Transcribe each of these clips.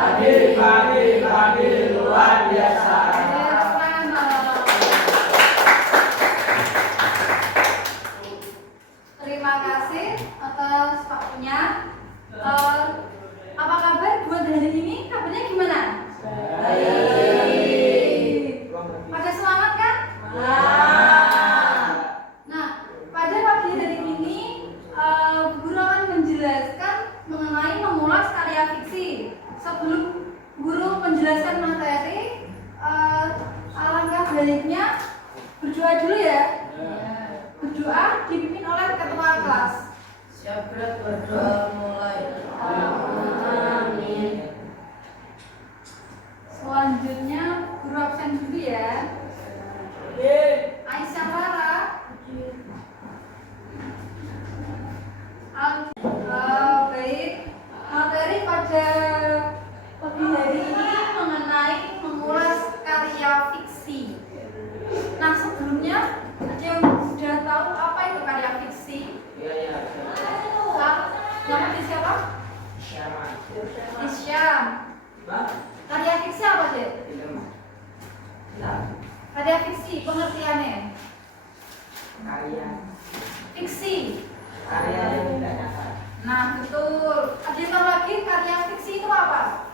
Pagi luar biasa. Terima kasih atas waktunya. Apa kabar buat hari ini? Kabarnya gimana? Baik. Pada selamat kan? Nah, pada pagi hari ini guru akan menjelaskan mengenai memulas karya fiksi. Sebelum guru menjelaskan materi, alangkah baiknya berdoa dulu ya. Berdoa dipimpin oleh ketua kelas. Siap, berdoa mulai. Amin. Selanjutnya guru absen dulu ya. Aisyah Lara. Baik. Materi pada pagi hari ini mengenai memulas karya fiksi. Nah, sebelumnya ada yang sudah tahu apa itu karya fiksi? Iya. Nama siapa? Isyam. Karya fiksi apa sih? Karya fiksi pengertiannya? Fiksi. Karya yang tidak nyata. Nah, betul. Ada yang tahu lagi karya fiksi itu apa?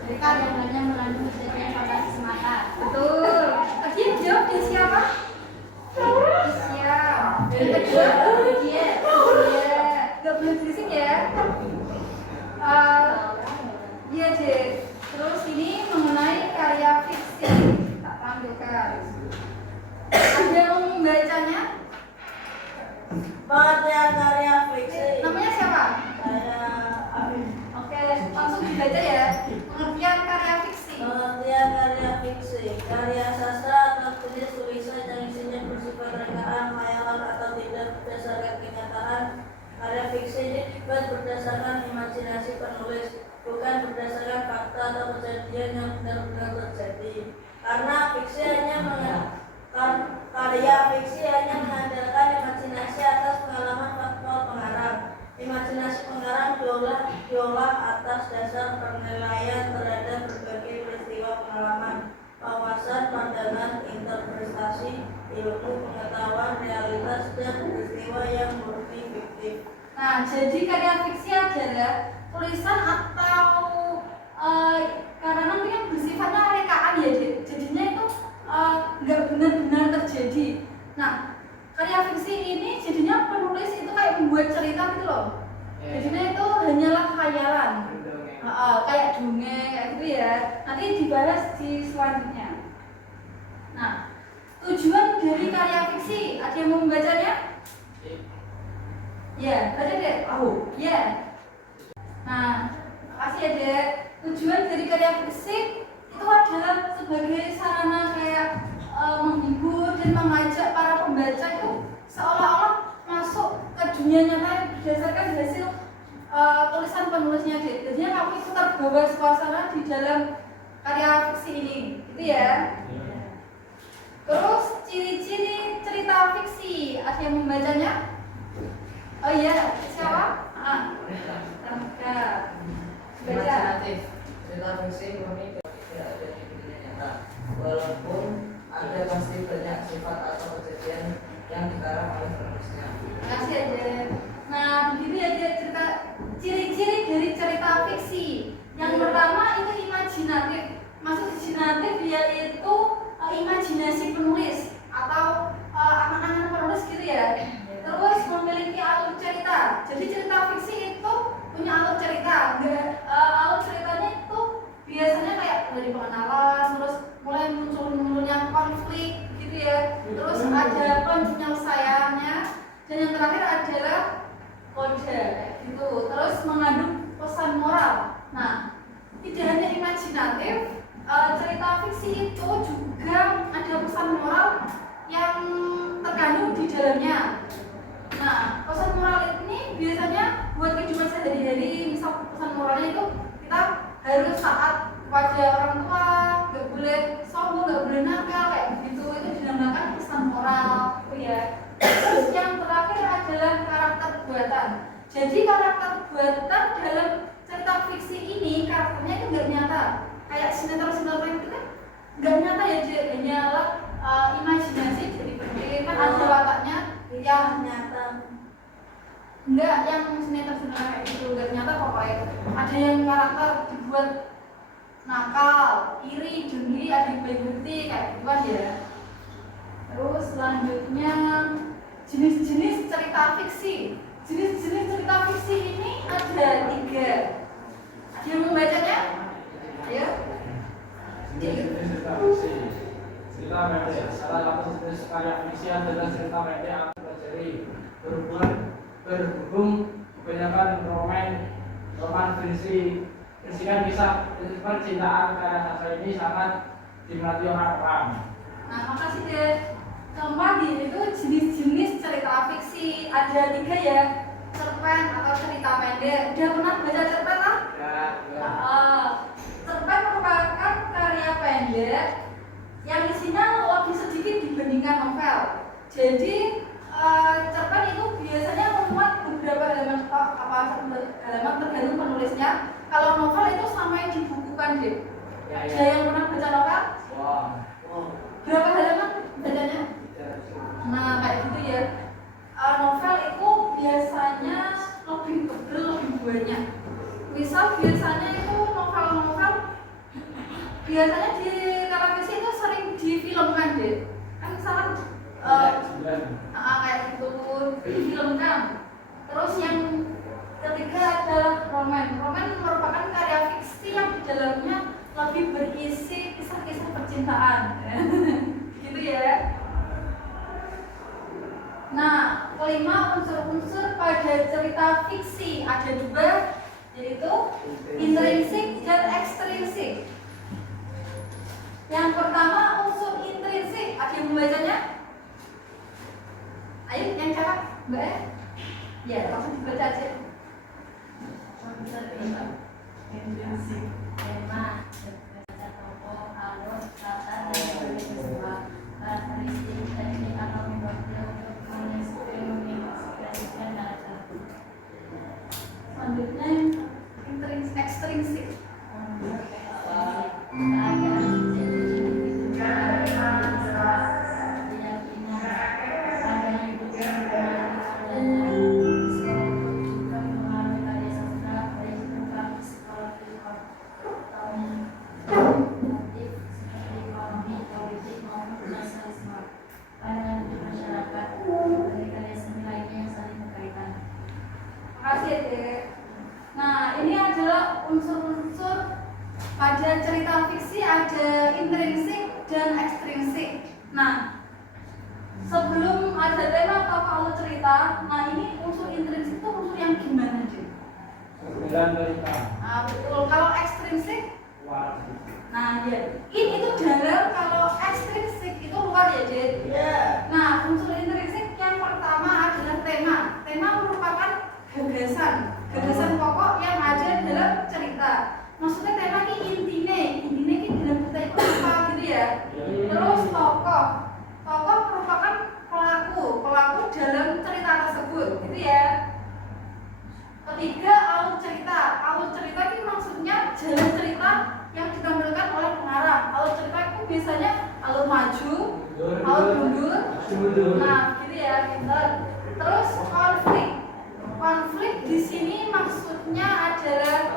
Jadi karya-karya mengandung kejadian fantasi semata. Betul. Tadi yang jawab dia siapa? Isyam. Yang kedua dia. Gak boleh berisik ya. Iya deh. Terus ini mengenai karya fiksi. Tak tampilkan. Ada yang membacanya? Karya fiksi. Namanya siapa? Saya Oke, langsung dibaca ya. Pengertian karya fiksi. pengertian karya fiksi. Karya sastra atau tulisan yang isinya bersifat rekaan, khayalan atau tidak berdasarkan kenyataan. Karya fiksi ini dibuat berdasarkan imajinasi penulis, bukan berdasarkan fakta atau kejadian yang benar-benar terjadi. Karena karya fiksi hanya mengandalkan imajinasi atas pengalaman faktual pengarang. Imajinasi pengarang diolah atas dasar penilaian terhadap berbagai peristiwa pengalaman, wawasan, pandangan, interpretasi, ilmu, pengetahuan, realitas, dan peristiwa yang murni fiktif. Nah, jadi karya fiksi adalah tulisan atau karangan yang bersifatnya rekaan ya, jadinya itu nggak benar-benar terjadi. Nah, karya fiksi ini jadinya penulis itu kayak membuat cerita gitu loh. Jadinya itu hanyalah khayalan, kayak dongeng kayak gitu ya. Nanti dibahas di selanjutnya. Nah, tujuan dari karya fiksi, ada yang mau membacanya? Ya, baca deh. Ya. Nah, makasih ya dek. Tujuan dari karya fiksi itu adalah sebagai sarana kayak menghibur dan mengajak para pembaca itu seolah-olah masuk ke dunia nyata berdasarkan hasil tulisan penulisnya deh. Jadinya kamu itu terbawa suasana di dalam karya fiksi ini, gitu ya. Terus ciri-ciri cerita fiksi, ada yang membacanya? Oh iya, siapa? Ramka. Baca. Cerita fiksi murni tidak ada di dunia nyata, walaupun ada pasti banyak sifat atau kejadian yang dikarang oleh penulisnya. Makasih aja. Nah, begini aja cerita ciri-ciri dari cerita fiksi. Yang pertama itu imajinatif. Maksud imajinatif dia itu imajinasi penulis atau angan-angan penulis gitu ya. Terus memiliki alur cerita. Jadi cerita fiksi itu punya alur cerita. Alur ceritanya itu biasanya kayak dari pengenalan, terus mulai munculnya konflik gitu ya. Terus ada penyelesaiannya, dan yang terakhir adalah kode gitu. Terus mengandung pesan moral. Nah, tidak hanya imajinatif, cerita fiksi itu juga ada pesan moral yang terkandung di dalamnya. Nah, pesan moral ini biasanya buat kehidupan sehari-hari. Misal pesan moralnya itu kita harus taat kepada orang tua, nggak boleh sombong, nggak boleh nakal kayak begitu. Itu dinamakan pesan moral, ya. Terus yang terakhir adalah karakter buatan. Jadi karakter buatan dalam kayak sinetron itu kan nggak nyata ya, hanyalah imajinasi. Jadi penting kan ada wataknya yang nyata. enggak, yang sinetron kayak gitu nggak nyata pokoknya. Ada yang karakter dibuat nakal, iri, jengli, adik berhenti kayak gituan ya. Terus selanjutnya jenis-jenis cerita fiksi. Jenis-jenis cerita fiksi ini ada 3. Ada yang membacanya? Ayo. Cerita fiksi. Cerita pendek. Salah satu jenis karya fiksi adalah cerita pendek atau berseri. Berhubung kebanyakan roman fiksi kan kisah percintaan karya sastra ini sangat diminati orang-orang. Nah, makasih deh. Kembali itu jenis-jenis cerita fiksi ada 3 ya. Cerpen atau cerita pendek. Udah pernah baca cerpen lah? Ya. Cerpen merupakan karya pendek yang isinya lebih sedikit dibandingkan novel. Jadi cerpen itu biasanya memuat beberapa halaman halaman tergantung penulisnya. Kalau novel itu sampai dibukukan deh. Ya. Ada yang pernah baca novel? Wah. Berapa halaman bacanya? Nah, kayak gitu ya. Novel itu biasanya lebih tebal, lebih banyak. Misal biasanya itu novel-novel biasanya di televisi itu sering difilmkan deh. Kan misalkan kayak gitu difilmkan. Terus yang ketiga adalah roman. Roman merupakan karya fiksi yang di dalamnya lebih berisi kisah-kisah percintaan. Gitu ya. Nah, kelima unsur-unsur pada cerita fiksi ada 2, yaitu intrinsik dan ekstrinsik. Yang pertama unsur intrinsik, ada yang membacanya? Ayo, yang cakap, Mbak. Ya, langsung dibaca aja. Unsur intrinsik tema, baca tokoh, alur, kata, dan peristiwa. Karakteristik teknik atau metode untuk mengekspresikan karakter. Selanjutnya ekstrinsik. Keadaan subjektif keyakinan adanya hidup juga mempengaruhi karya sastra, baik berupa psikologi, kognitif, seperti ekonomi, politik maupun sosialisme. Pandangan hidup masyarakat dari karya seni lainnya yang saling berkaitan. Makasih deh. Nah, ini adalah unsur-unsur pada cerita fiksi, ada intrinsik dan ekstrinsik. Nah, sebelum ada tema atau alur cerita, nah ini unsur intrinsik itu unsur yang gimana sih? Sembilan cerita. Nah, betul. Kalau ekstrinsik, Wah. nah ya, ini itu dalam. Kalau ekstrinsik itu luar ya, Jid. Ya. Nah, unsur intrinsik yang pertama adalah tema. Tema merupakan gagasan pokok yang ada dalam cerita. Maksudnya tema ini intinya dalam cerita itu apa gitu ya. Terus tokoh merupakan pelaku dalam cerita tersebut gitu ya. Ketiga, alur cerita ini maksudnya jalan cerita yang ditampilkan oleh pengarang. Alur cerita itu biasanya alur maju, alur mundur. Nah, gitu ya, pintar. Terus konflik di sini maksudnya adalah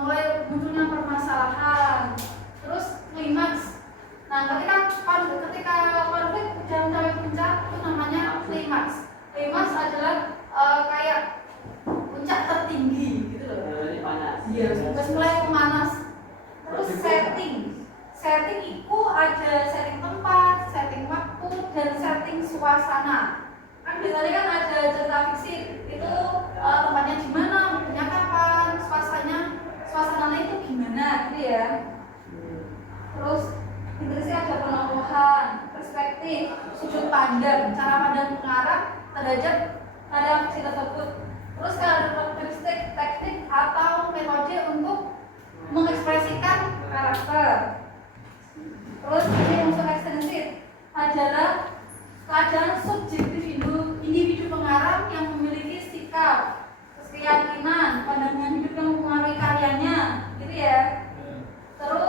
mulai munculnya permasalahan. Terus klimaks. Nah, ketika konflik udah mencapai puncak itu namanya klimaks. Klimaks adalah kayak puncak tertinggi gitu loh. Iya, terus mulai memanas. Terus setting itu ada setting tempat, setting waktu, dan setting suasana. Kan biasanya kan ada cerita fiksi itu tempatnya di mana, waktunya kapan, suasananya itu gimana gitu ya. Terus intrinsik ada penokohan, perspektif, sudut pandang, cara pandang pengarang terhadap karya fiksi tersebut. Terus karakteristik teknik atau metode untuk mengekspresikan karakter. Terus ini unsur ekstrinsik adalah keadaan subjektif individu pengarang yang memiliki sikap, keyakinan, pandangan hidup yang mempengaruhi karyanya, gitu ya. Terus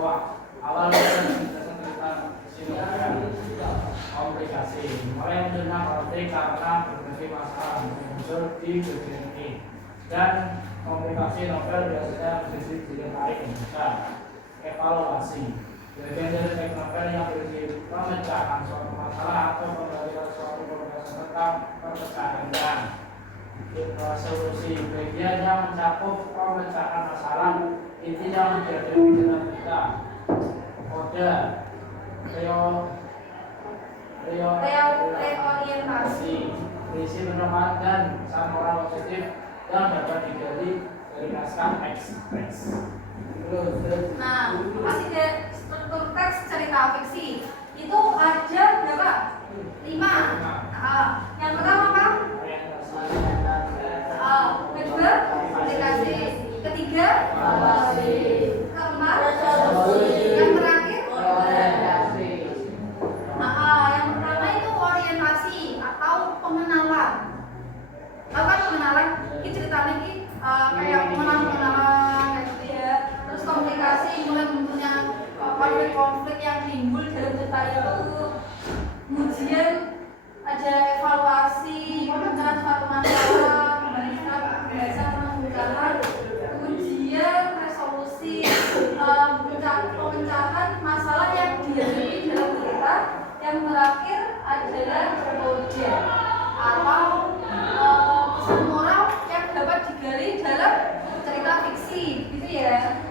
bahwa awalnya penjelasan tentang silakan komplikasi mulai munculnya konflik karena berbagai masalah yang muncul di bagian ini, dan komplikasi novel biasanya menjadi ditarik membaca evaluasi bagian dari teks novel yang berisi pemecahan suatu masalah atau pembalikan suatu pembahasan tentang perpecahannya. Solusi bagian yang mencakup pemecahan masalah inti yang menjadi pikiran kita. Kode reorientasi berisi pedoman dan pesan moral positif yang dapat digali dari naskah ekspres. Nah, masih ada struktur teks cerita fiksi itu ada berapa? 5. Yang pertama apa? Kedua, aplikasi. Ketiga, keempat, yang terakhir, yang pertama itu orientasi atau pengenalan. Apa pengenalan? Ini ceritanya ini kayak pengenalan kayak gitu ya. Terus komunikasi, mulai munculnya konflik-konflik yang timbul dalam cerita itu. Kemudian ada evaluasi, pemecahan suatu masalah, pembahasan pemecahan, kemudian resolusi, pemecahan masalah yang dihadapi dalam cerita. Yang terakhir adalah kode atau pesan moral yang dapat digali dalam cerita fiksi, gitu ya.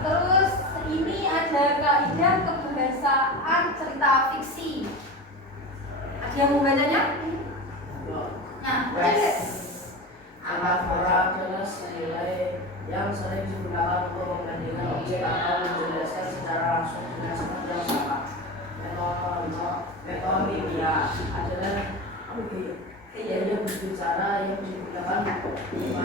Terus ini ada kaidah kebahasaan cerita fiksi. Ada yang mau bacanya? Nah, Anafora adalah nilai yang sering digunakan untuk membandingkan objek atau menjelaskan secara langsung dengan sesuatu yang sama. Metonimia adalah gaya berbicara yang digunakan di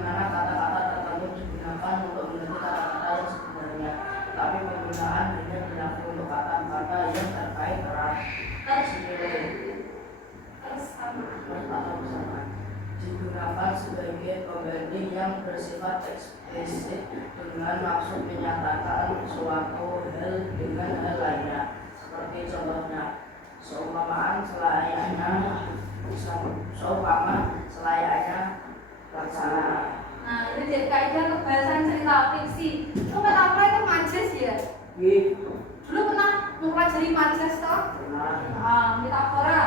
mana kata-kata tertentu digunakan untuk mengganti kata-kata yang sebenarnya, tapi penggunaan hanya berlaku untuk kata-kata yang terkait erat bersamaan. Digunakan sebagai pembanding yang bersifat eksplisit dengan maksud menyatakan suatu hal dengan hal lainnya. Seperti contohnya, seumpama selayaknya laksana. Nah, ini jadi kaidah kebahasaan cerita fiksi. Itu metafora itu majas ya? Dulu pernah mempelajari majas toh? Metafora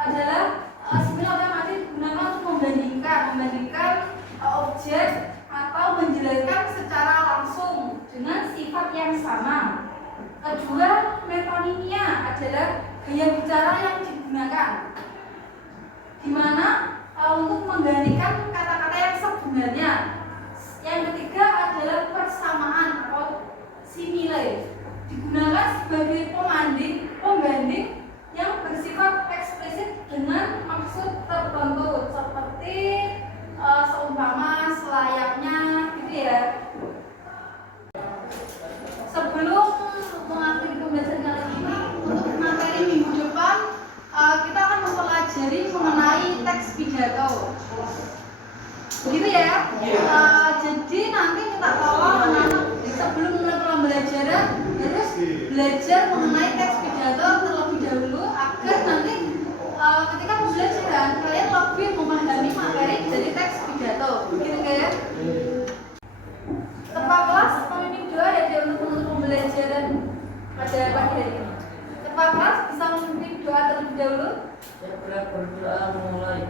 adalah sebenarnya otomatis digunakan untuk membandingkan objek atau menjelaskan secara langsung dengan sifat yang sama. Kedua, metonimia adalah gaya bicara yang digunakan, di mana untuk menggantikan kata-kata yang sebenarnya. Yang ketiga adalah persamaan atau simile, digunakan sebagai pembanding yang bersifat eksplisit dengan maksud tertentu, seperti seumpama selayaknya, gitu ya. Sebelum mengakhiri pembelajaran kali ini, untuk materi minggu depan kita akan mempelajari mengenai teks pidato. Begitu ya? Jadi nanti minta tolong anak-anak sebelum mulai pembelajaran harus belajar mengenai teks pidato terlebih dahulu agar nanti ketika pembelajaran kalian lebih memahami materi dari teks pidato. Begitu ya? Ketua kelas memimpin doa ya dia untuk pembelajaran pada pagi hari ini. Ketua kelas bisa memimpin doa terlebih dahulu. Saya berdoa memulai.